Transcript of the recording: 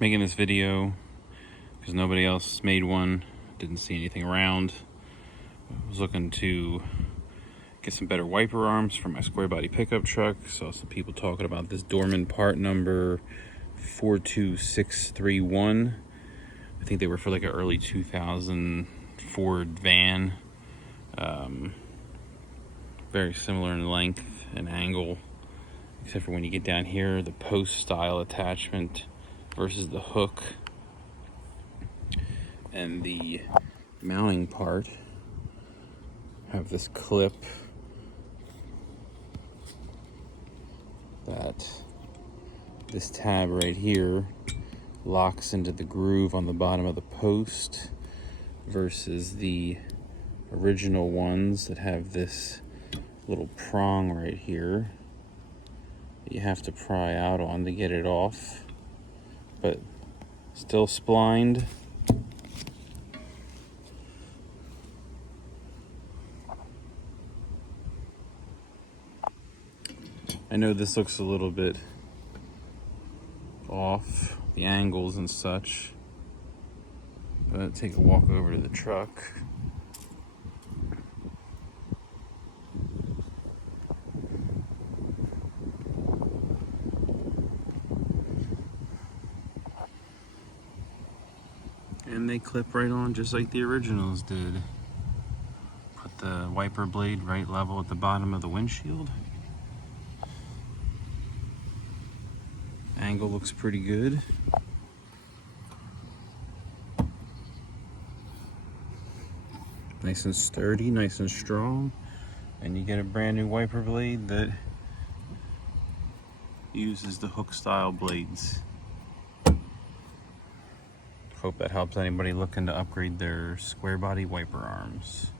making this video because nobody else made one. Didn't see anything around. I was looking to get some better wiper arms for my Squarebody pickup truck. Saw some people talking about this Dorman part number 42631. I think they were for like an early 2000 Ford van. Very similar in length and angle, except for when you get down here, the post style attachment versus the hook. And the mounting part have this clip that this tab right here locks into the groove on the bottom of the post versus the original ones that have this little prong right here that you have to pry out on to get it off, but still splined. I know this looks a little bit off, the angles and such, but take a walk over to the truck. And they clip right on just like the originals did. Put the wiper blade right level at the bottom of the windshield. Angle looks pretty good. Nice and sturdy, nice and strong. And you get a brand new wiper blade that uses the hook style blades. Hope that helps anybody looking to upgrade their Squarebody wiper arms.